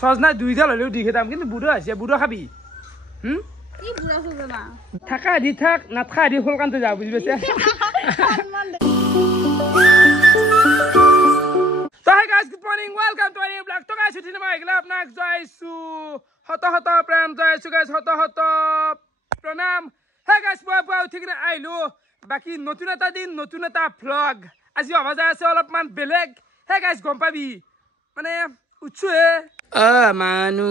সজনা দুইডাল হলেও দি খেতাম কিন্তু বুঢ়া হৈছে বুঢ়া খাবি কি বুঢ়া হবে মা থাকা দি থাক নাথকা দি ফলকানতে যাও বুঝি পাইছে So hi guys, good morning. Welcome to a new vlog. So guys, today my glove nak jaisu. Hota pram jaisu guys. Hota pranam. Hey guys, boy ঠিক না আইলো বাকি নতুন এটা দিন নতুন এটা vlog. আজি আৱাজ আছে অলপমান বেলেগ. Hey guys, গম পাবি মানে উচ্চে মানু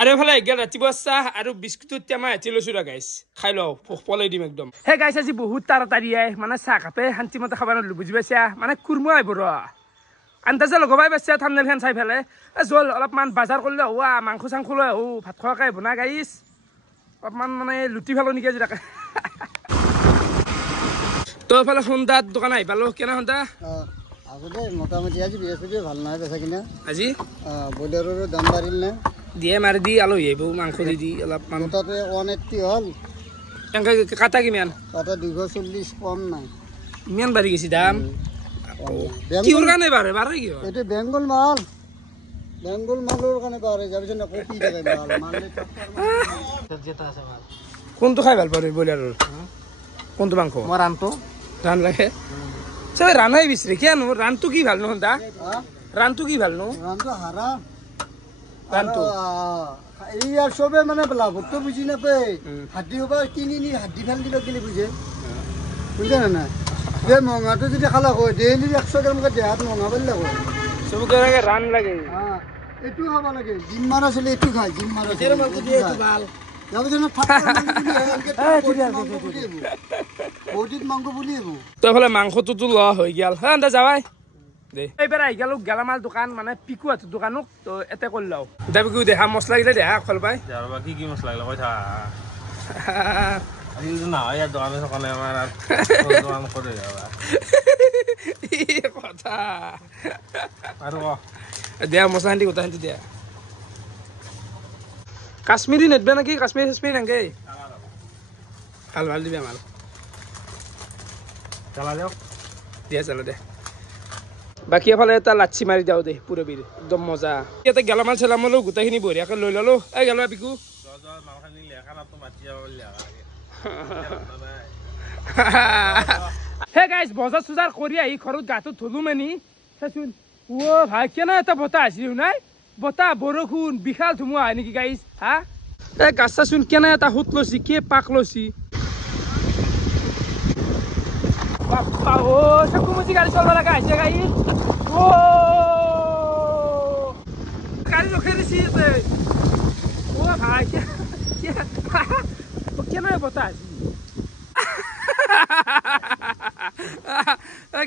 আরে ভালে গেল ৰাতিপুৱা চাহ আৰু বিস্কুট টেমা এতিলৈছুৰা গাইছ খাই লও পলাই দিম একদম হে গাইছ আজি বহুত তাড়াতাড়ি আই মানে চাহ কাপে শান্তি মতে খাব নলু বুজি পাইছা মানে কুৰমু আইব ৰ আন্দাজে লগাবাই পাইছা থামনেল খান চাই ফেলে জল অলপমান বাজাৰ কৰিলে হোৱা মাংস চাংখ লৈ আহো ভাত খোৱাকাই বনা গাইছ অলপমান মানে লুটি ফেলো নেকি আজি তাকে তোৰ ফালে সন্ধাত দোকান আহি পালো কেনে সন্ধ্যা আগতে মোটামুটি আজি বৃহস্পতি ভাল নহয় বেচা কিনা আজি বইলাৰৰ দাম বাঢ়িল না দিয়ে মাৰি দি আলহী আহিব মাংস দি অলপমান তাতে 180 হ'ল কাটা কিমান কাটা 240 কম নাই ইমান বাঢ়ি গৈছে দাম কিহৰ কাৰণে বাঢ়ে কি হয় এইটো বেংগল মালৰ কাৰণে বাঢ়ে যাবিচোন কপি থাকে মালে যেটা আছে মাল কোনটো খাই ভাল পাবি বইলাৰৰ কোনটো মাংস মই ৰান লাগে চবে ৰানাই বিচাৰে কিয়নো ৰানটো কি ভাল নহ'ল দা ৰানটো কি ভাল নো ৰানটো হাৰা ৰানটো এই আর সবে মানে লাভত তো বুঝি না পে হাড্ডি হবা কিনি নি হাড্ডি ফেল দিবা গেলে বুঝে বুঝে না যে মঙাটো যদি খালা হয় ডেইলি 100 গ্রাম কে দেহাত মঙা বললে হয় সবকে লাগে রান লাগে হ্যাঁ এটু খাবা লাগে জিম মারা চলে এটু খায় জিম মারা এর মধ্যে দিয়ে একটু ভাল যাবে যেন ঠাট্টা বডিত মাংস বুলিয়েবো তো ফলে মাংসটো তো ল হৈ গেল হ্যাঁ আন্দা যাবাই দে এইবাৰ আহি গেল গেলামাল দোকান মানে পিকু আছে দোকানক তো এতে করলাও দাবি কি দেখা মছলা গিলা দেখা খল পাই যারবা কি মছলা গিলা কই থা আজি না ইয়া দোকানে সকালে আমার আর দোকান করে যাবা এই কথা আর দে মছলা হান্দি কথা হান্দি দে কাশ্মীরি নেটবে নাকি কাশ্মীরি নাকি ভাল দিবি আমার চালা যাও দিয়া চালা দে বাকি এফালে এটা লাচ্ছি মাৰি যাও দে পুৰবিৰ একদম মজা ইয়াতে গেলামাল চেলামালো গোটেইখিনি বঢ়িয়াকে লৈ ললো এই গেলা পিকু হে গাইছ বজাৰ চুজাৰ কৰি আহি ঘৰত গাটো ধুলো মানি চাচোন ও ভাই কেনে এটা বতাহ আছিল নাই বতাহ বৰষুণ বিশাল ধুমুহা হয় নেকি গাইছ হা এই গাছ চাচোন কেনে এটা সুত লৈছি কে পাক লৈছি বাপ্পা ও চকু মুচি গাড়ি চলবা লাগা আছে গাইছ ও গাড়ি রখে দিছি ও ভাই কেন বতা আছে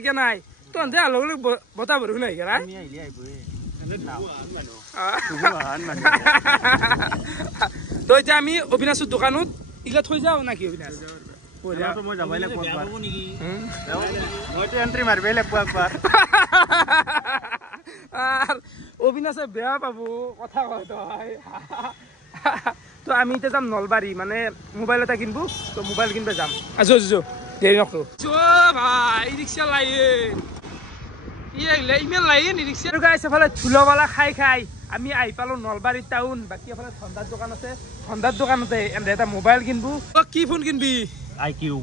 কেনাই তোন দে আলো বতা বরু নাই গরা আমি আইলি আইবো তো এটা আমি অবিনাশৰ দোকানত ইলা থৈ যাও নাকি অবিনাশ তো মই যাবাইলে কোন পার নেকি মই তো এন্ট্রি মারবেলে একবার আর অবিনাশে বেয়া পাবো কথা কয় তো আমি এতিয়া যাম নলবাৰী মানে মোবাইল এটা কিনবো তো মোবাইল কিনবা যাম আজো দেৰি নকৰো ভাই ৰিক্সা লাইয়ে ইমেল লাইয়ে নি ৰিক্সা গাইছে ফালে ধুলৱালা খাই আমি আহি পালো নলবাৰী টাউন বাকি এফালে ধন্দাৰ দোকান আছে ধন্দাৰ দোকানতে এটা মোবাইল কিনবো কি ফোন কিনবি আইকিউ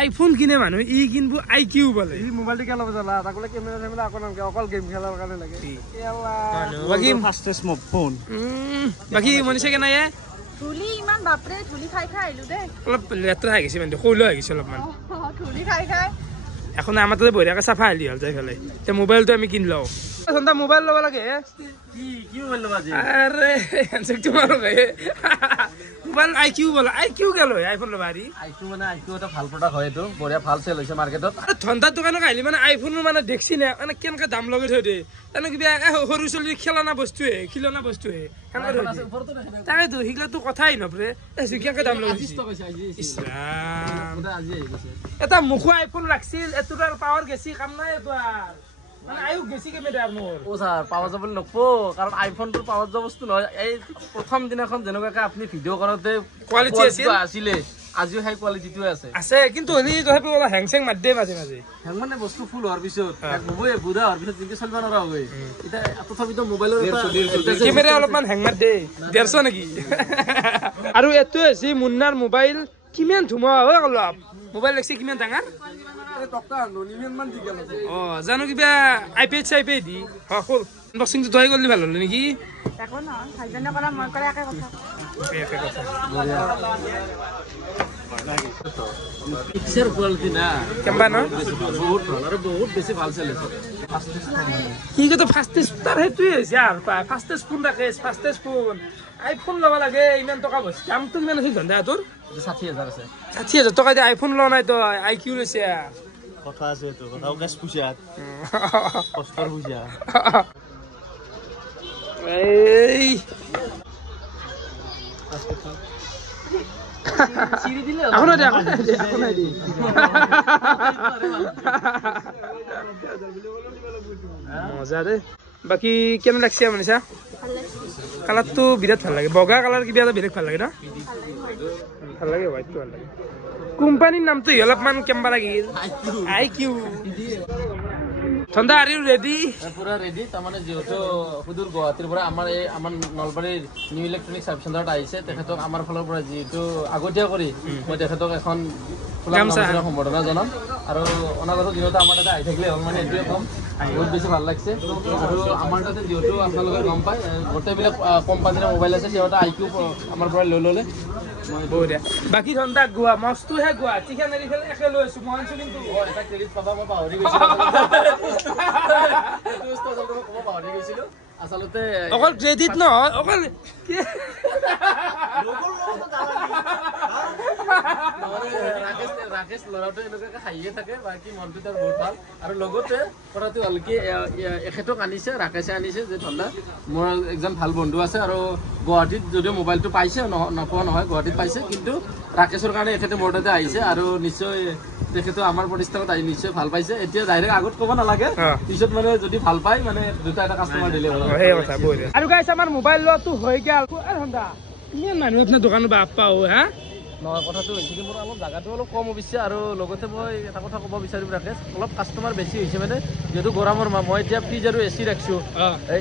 আইফোন কিনে মানুহ ই কিনবো আইকিউ বলে এই মোবাইলটো কেলা বজালা তাকলে ক্যামেরা আকো নামকে অকল গেম খেলার কারণে লাগে কেলা বাকি ফাস্টেস্ট স্মার্টফোন বাকি মনিছে কেনে ধুলি ইমান বাপৰে ধুলি খাই আইলো দে অলপ লেতেৰা হৈ গৈছে মানে কইলো হৈ গৈছে অলপমান ধুলি খাই এখন আমাৰ তাতে বঢ়িয়াকে চাফা হলি হল যাই ফেলে তে মোবাইলটো আমি কিনলো সন্ধ্যা মোবাইল ল'ব লাগে কি মোবাইল লবা জি আরে হ্যান্ডশেক তোমার গে মোবাইল আইকিউ বলা আইকিউ গেল আইফোন লবারি আইকিউ মানে আইকিউ এটা ভাল প্রোডাক্ট হয় তো বড়িয়া ভাল সেল হইছে মার্কেটত ধন্দাৰ দোকানত আহিলি মানে আইফোন মানে দেখছি না মানে কেনকা দাম লগাই থৈ দে তেনে কিবা সৰু চলি খেলনা বস্তুৱে তাকেতো হিগলাতো কথাই নপৰে কেনকা দাম লগাইছি এটা মুখো আইফোন ৰাখছিল এটোৰ পাৱাৰ গেছি কাম নাই এটো মানে আয়ু গেছি কেমেৰা মোৰ ও স্যাৰ পাওয়া যাবে নকবো কাৰণ আইফোনটোৰ পাওয়াৰ যা বস্তু নহয় এই প্ৰথম দিনাখন যেনেকুৱাকে আপুনি ভিডিও কৰোতে কোৱালিটি আছিল আজিও হাই কোৱালিটিটো আছে আছে কিন্তু হলি তথাপি অলপ হেং চেং মাৰ দিয়ে মাজে মাজে হেং মানে বস্তু ফুল হোৱাৰ পিছত হ'বই বুঢ়া হোৱাৰ পিছত যেনেকে চলিব নোৱাৰা হ'বই এতিয়া তথাপিতো মোবাইলৰ কেমেৰা অলপমান হেং মাৰ দে 150 নেকি আৰু এটো আছে মুন্নাৰ মোবাইল কিমান ধুমা হয় অলপ মোবাইল দেখছি কিমান ডাঙৰ জানো কিবা আইপেড চাইপেড দি খোল আনবক্সিংটো তই কৰিলে ভাল হ'ল নেকি একো নহয় ভাইজনে কৰা মই কৰা একে কথা পিকচাৰ কোৱালিটি না কেম্বা ন বহুত ভাল আৰু বহুত বেছি ভাল চলিছে কি কত ফাষ্টেষ্ট তাৰ হেতুই হৈছে আৰু ফাষ্টেষ্ট ফোন ৰাখে ফাষ্টেষ্ট ফোন আইফোন ল'ব লাগে ইমান টকা বস্তু দামটো কিমান আছিল ধন্দা তোৰ 60000 আছে 60000 টকা দি আইফোন লোৱা নাই তই আইকিউ লৈছে কথা আছে তো কথাও গেছ পুষাত কষ্টৰ পুষা এই চিৰি দিলে এখন দে মজা দে বাকি কেনে লাগছে মনিষা কালারটো বিরাট ভাল লাগে বগা কালার কিবা এটা বেলেগ ভাল লাগে না ভাল লাগে হোয়াইট ভাল লাগে কোম্পানির নামটো অলপমান কেম্বা লাগিল আইকিউ ঠান্ডা আর ইউ রেডি পুরা রেডি তাৰমানে যেহেতু সুদূৰ গুৱাহাটীৰ পৰা আমাৰ নলবাৰীৰ নিউ ইলেক্ট্ৰনিক সাৰ্ভিস চেণ্টাৰত আহিছে তেখেতক আমাৰ ফালৰ পৰা যেহেতু আগতীয়া কৰি মই তেখেতক এখন সম্বৰ্ধনা জনাম আৰু অনাগত দিনত আমাৰ তাতে আহি থাকিলে হ'ল মানে এইটোৱে কম বহুত বেছি ভাল লাগছে আৰু আমাৰ তাতে যেহেতু আপোনালোকে গম পায় গোটেইবিলাক কোম্পানীৰ মোবাইল আছে সিহঁতে আইকিউ আমাৰ পৰা লৈ ল'লে বঢ়িয়া বাকি ঠান্ডা গোৱা মস্তু হে গোৱা চিকেন এৰি ফেল একে লৈ আছো মহান কিন্তু এটা ক্ৰেডিট পাবা মই পাহৰি গৈছিলো আচলতে অকল ক্ৰেডিট নহয় অকল ৰাকেশ ল'ৰাটো এনেকুৱাকে হাঁহিয়ে থাকে বাকী মনটো তাৰ বহুত ভাল আৰু লগতে কথাটো হ'ল কি এখেতক আনিছে ৰাকেশে আনিছে যে ঠাণ্ডা মোৰ একজন ভাল বন্ধু আছে আৰু গুৱাহাটীত যদিও মোবাইলটো পাইছে নপোৱা নহয় গুৱাহাটীত পাইছে কিন্তু ৰাকেশৰ কাৰণে এখেতে মোৰ তাতে আহিছে আৰু নিশ্চয় তেখেতো আমাৰ প্ৰতিষ্ঠানত আহি নিশ্চয় ভাল পাইছে এতিয়া ডাইৰেক্ট আগত ক'ব নালাগে পিছত মানে যদি ভাল পায় মানে দুটা এটা কাষ্টমাৰ দিলে হ'ল সেই কথা বঢ়িয়া আৰু গাইছ আমাৰ মোবাইল লোৱাটো হৈ গেল ঠাণ্ডা ইমান মানুহ আপোনাৰ দোকানৰ বাপ্পা হা নহয় কথাটো হৈছে কি মোৰ অলপ জাগাটো অলপ কম হৈছে আৰু লগতে মই এটা কথা ক'ব বিচাৰিম ৰাকেশ অলপ কাষ্টমাৰ বেছি হৈছে মানে যেহেতু গৰমৰ মাহ মই এতিয়া ফ্ৰিজ আৰু এচি ৰাখিছোঁ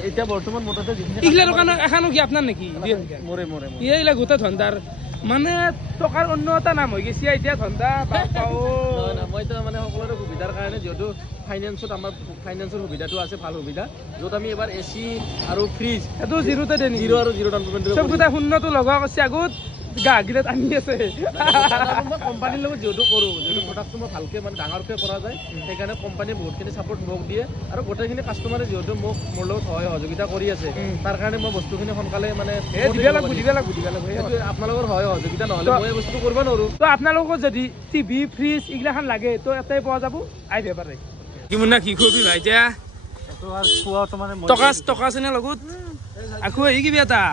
এতিয়া বৰ্তমান মোৰ তাতে এইগিলা দোকান এখানো কি আপোনাৰ নেকি মোৰে এইগিলা গোটেই ধন্দাৰ মানে টকাৰ অন্য এটা নাম হৈ গৈছে এতিয়া ধন্দা মইতো মানে সকলোৰে সুবিধাৰ কাৰণে যেহেতু ফাইনেন্সত আমাৰ ফাইনেন্সৰ সুবিধাটো আছে ভাল সুবিধা য'ত আমি এবাৰ এচি আৰু ফ্ৰিজ এইটো জিৰোতে দেন জিৰ' আৰু জিৰ' ডাউন পেমেণ্ট চব গোটেই শূন্যটো লগোৱা কৰিছে আগত গাগিলত আনি আছে মই কোম্পানীৰ লগত যেহেতু কৰোঁ যিহেতু প্ৰডাক্টটো মই ভালকৈ মানে ডাঙৰকৈ কৰা যায় সেইকাৰণে কোম্পানীয়ে বহুতখিনি ছাপৰ্ট মোক দিয়ে আৰু গোটেইখিনি কাষ্টমাৰে যিহেতু মোক মোৰ লগত সহায় সহযোগিতা কৰি আছে তাৰ কাৰণে মই বস্তুখিনি সোনকালে মানে আপোনালোকৰ সহায় সহযোগিতা নহ'লে মই বস্তু কৰিব নোৱাৰোঁ তো আপোনালোকৰ যদি টিভি ফ্ৰিজ এইগিলাখান লাগে তো এটাই পোৱা যাব আহিব পাৰে কি মুন্না কি খুবি ভাই এতিয়া টকা আছে নে লগত আকৌ আহি কিবি এটা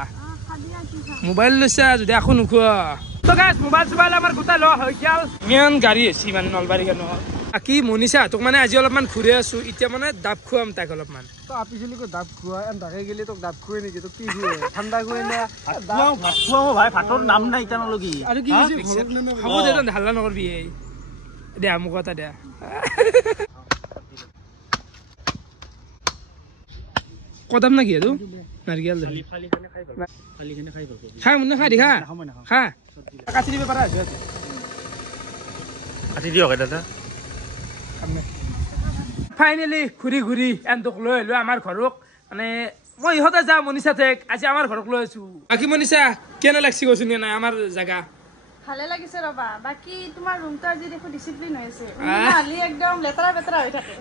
মোবাইল লৈছা যদি আকৌ নোখোৱা তো গাইছ মোবাইল চোবাইল আমাৰ গোটাই লোৱা হৈ গেল ইমান গাড়ী হৈছে মানে নলবাৰী খানত কি মনিছা তোক মানে আজি অলপমান ঘূৰি আছো এতিয়া মানে ডাব খুৱাম তাক অলপমান তো আপিছিলি কো ডাব খুৱা এম তাকে গেলি তোক ডাব খুৱাই নেকি তোক কি খুৱাই ঠাণ্ডা খুৱাই না খুৱাম ভাই ভাতৰ নাম নাই ইতানলৈকে আৰু কি খাব দে হাল্লা নকৰবি দে মোক এটা দে কদাম নাকি এইটো নাৰিকেল খাই মুন্না খাই দেখা খা কাটি দিব পাৰা কাটি দিয়ক দাদা ফাইনেলি ঘূৰি ঘূৰি এনটোক লৈ আহিলো আমাৰ ঘৰক মানে মই ইহঁতে যাওঁ মনিষা থেক আজি আমাৰ ঘৰক লৈ আছো বাকী মনিষা কেনে লাগছি কৈছো নাই আমাৰ জাগা ভালে লাগিছে ৰবা বাকি তোমাৰ ৰুমটো আজি দেখো ডিসিপ্লিন হৈছে খালি একদম লেতৰা বেতৰা হৈ থাকে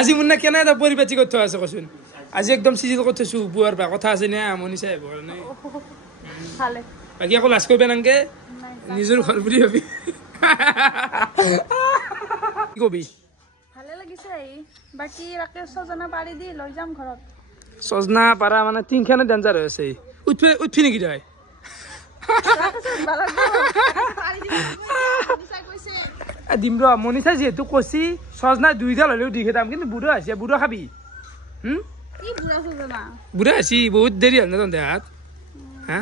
আজি মুন্না কেনে এটা পৰিপাটি কৰি থোৱা আছে কৈছোন আজি একদম চিজিল কৰি থৈছো বুৱাৰ পৰা কথা আছে না মনিষা ভালে বাকী আকৌ লাজ কৰিবা নাংকে নিজৰ ঘৰ বুলি ভাবি কি কবি ভালে লাগিছে বাকি ৰাকেশ সজনা পাৰি দি লৈ যাম ঘৰত সজনা পাৰা মানে তিনখানে ডেঞ্জাৰ হৈ আছে উঠবি নেকি তই দিম ৰ মনিষা যিহেতু কৈছি সজনা দুইডাল হলেও দি খেদাম কিন্তু বুঢ়া হৈছে বুঢ়া খাবি বুঢ়া হৈছে বহুত দেৰি হ'ল না তহঁতে হাত হা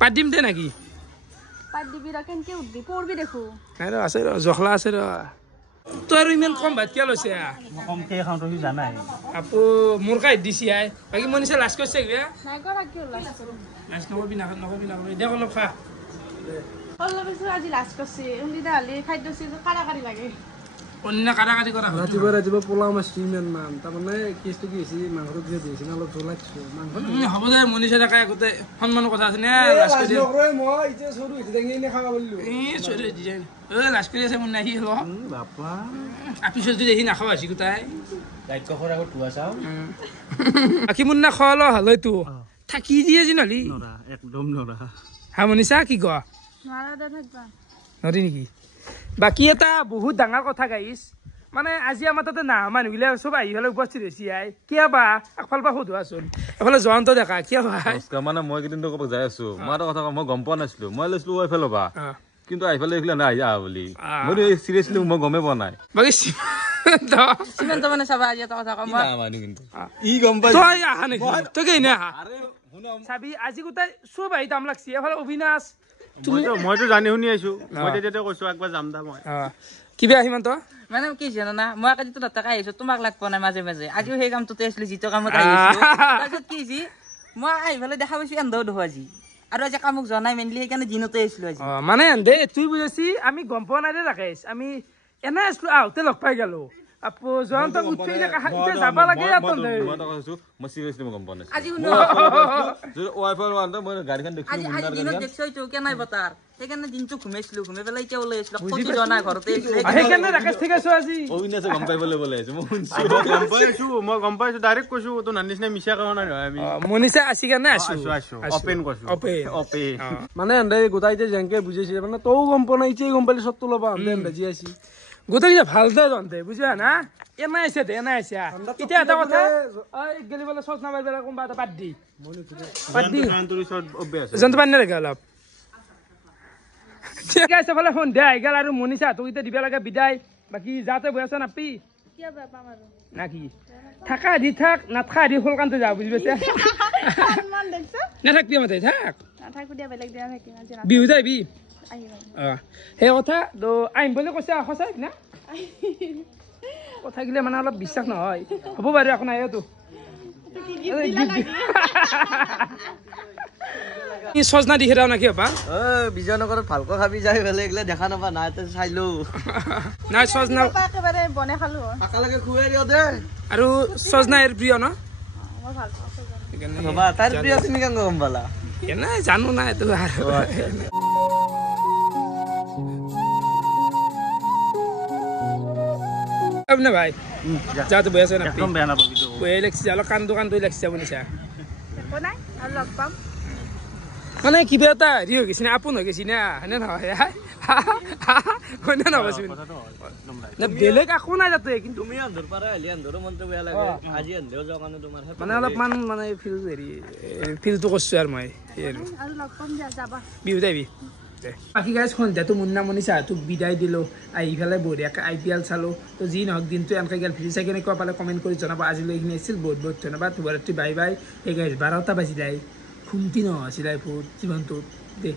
পাত দিম দে নাকি পাত দিবি ৰ কেনকে উঠবি পৰবি দেখো আৰু আছে ৰ জখলা আছে ৰ তই আৰু ইমান কম ভাত কিয় লৈছে মই কমকৈ খাওঁ তই জানাই আপো মোৰ কাই দিছি আই বাকী মনিছে লাজ কৰিছে কিবা নাই কৰা কি লাজ কৰো লাজ নকৰিবি নকৰিবি দেখ অলপ খা অলপ বেছি আজি লাজ কৰিছে উন্দিতা হ'লে খাদ্য চিজ কাঢ়ি লাগে অন্য কাটি কৰা ৰাতিপুৱা পোলাও মাছটো ইমান মান তাৰমানে কেছটো কি হৈছে মাংসটো যে দিছে অলপ জ্বল লাগছে মাংস হ'ব দে মনিছে থাকে গোটেই সন্মানৰ কথা আছে নে লাজ কৰি মই এতিয়া চৰু হৈছে দাঙি এনে খাব পাৰিলো লাজ কৰি আছে মোৰ নাই সি হল বাপা আপিছত যদি সি নাখাব আছে গোটাই দায়িত্ব কৰা আকৌ ধোৱা চাওঁ বাকী মোৰ না খোৱা লোৱা হ'লেতো থাকি দিয়ে যি নহলি নৰা একদম নৰা হা মনিছা কি ক নোৱাৰা দে থাকবা নৰি নেকি বাকী এটা বহুত ডাঙৰ কথা গাইছ মানে আজি আমাৰ তাতে নাহা মানুহবিলাক চব আহি পেলাই উপস্থিত হৈছে আই কিয় বা আগফালৰ পৰা সোধোৱাচোন এফালে জয়ন্ত ডেকা কিয় বা মানে মই কেইদিন ক'ৰবাত যাই আছো মই এটা কথা মই গম পোৱা নাছিলো মই লৈছিলো এইফালৰ পৰা কিন্তু আহিফালে এইফালে নাই আহা বুলি মই চিৰিয়াছলি মই গমেই পোৱা নাই বাকী সিমান্ত মানে চাবা আজি এটা কথা কম ই গম পাই তই আহা নেকি তই কি এনে আহা চাবি আজি গোটাই চব আহি দাম লাগছি এফালে অবিনাশ মইতো জানি শুনি আছো মই তেতিয়া কৈছো একবাৰ যাম দা মই কিবা সিমান্ত মানে কি জানো না মই আজি তোৰ তাতে আহিছো তোমাক লাগ পোৱা নাই মাজে মাজে আজিও সেই কামটোতে আছিলো যিটো কামত আহিছো তাৰপিছত কি হৈছে মই আহি পেলাই দেখা পাইছো এন্ধাও দেখো আজি আৰু আজি কামক জনাই মেইনলি সেইকাৰণে দিনতে আহিছিলো আজি মানে দে তুই বুজাইছি আমি গম পোৱা নাই দে ৰাকেশ আমি এনে আছিলো আহোঁতে লগ পাই গেলো আপো জয়ন্ত উঠি এতিয়া যাব লাগে মই চিৰিয়াছলি মই গম পোৱা নাই আজি শুনো মই গাড়ীখন আজি আজি দিনত দেখছো এইটো কেনাই বতাৰ সেইকাৰণে দিনটো ঘুমাইছিলো ঘুমাই পেলাই এতিয়া ওলাই আহিছিলো ক'তো জনা ঘৰতে সেইকাৰণে ৰাকেশ ঠিক আছে আজি অবিনাশে গম পাই বোলে আহিছো মই শুনছো মই গম পাইছো ডাইৰেক্ট কৈছো তোৰ নানিছ নাই মিছা কৰা নাই আমি মনিষা আছি কাৰণে আছো অপেন কৈছো অপেন মানে এন্দাই গোটাই যে যেনেকে বুজাইছে মানে তও গম পোৱা নাই এতিয়া গম পালি চবটো ল'বা এন্দাই জি আছি গোটেই ভাল দে তহঁতে বুজিবা না এনাই আছে দে এনাই আছে এতিয়া এটা কথা গেলি বোলে চচ নামাৰি পেলাই কোনোবা এটা বাদ দি জন্তু পানী নালাগে অলপ ঠিক আছে ফালে সন্ধিয়া আহি গেল আৰু মনিষা তোক এতিয়া দিব লাগে বিদায় বাকী যাতে বৈ আছ নাপি কিয় বেয়া পাম আৰু না কি থাকা দি থাক নাথাকা দি সোলকানতে যা বুজি পাইছা ইমান দেখছ নাথাকবি মাতে থাক নাথাকো দিয়া বেলেগ দিয়া থাকিম আজি বিহু যাবি আহিবা সেই কথা তো আহিম বুলি কৈছে সঁচাই না কথা গিলে মানে অলপ বিশ্বাস নহয় হ'ব বাৰু একো নাই তো সজনা দি খেদাও নাকি আপা বিজয়নগৰত ভালকৈ খাবি যাই বেলেগ এইগিলা দেখা নাপা নাই চাইলো নাই সজনা একেবাৰে বনাই খালো একেলগে খুৱাই দিয় দে আৰু সজনা এৰ প্ৰিয় ন মই ভাল পাওঁ বাবা তাৰ প্ৰিয় তুমি কেনেকৈ গম পালা নাই জানো না এইটো না ভাই যাতে বৈ আছে না একদম বেয়া নাপাবি তো বৈ লাগছে অলপ কান্দো কান্দো লাগছে বুলিছা একো নাই আৰু লগ পাম মানে কিবা এটা হেৰি হৈ গৈছে না আপোন হৈ গৈছে না হয়নে নহয় হয়নে নহবচোন বেলেগ একো নাই তাতে কিন্তু তুমি আন্ধৰ পৰা আহিলে আন্ধৰো মনটো বেয়া লাগে আজি আন্ধেও যাওঁ কাৰণে তোমাৰ মানে অলপমান মানে ফিলটো কৰিছো আৰু মই আৰু লগ পাম দিয়া যাবা বিহু যাবি বাকী গাইজ সন্ধিয়াটো মুন্না মনিছা তোক বিদায় দিলোঁ আহি পেলাই বঢ়িয়াকৈ IPL চালোঁ তো যি নহওক দিনটো এনেকৈ গেল ভিডিঅ' চাই কেনেকুৱা পালে কমেণ্ট কৰি জনাব আজিলৈ এইখিনি আছিল বহুত বহুত ধন্যবাদ শুভৰাত্ৰি বাই বাই এই গাইজ 12টা বাজি যায় খুমটি নহৈছিলে বহুত জীৱনটোত দেই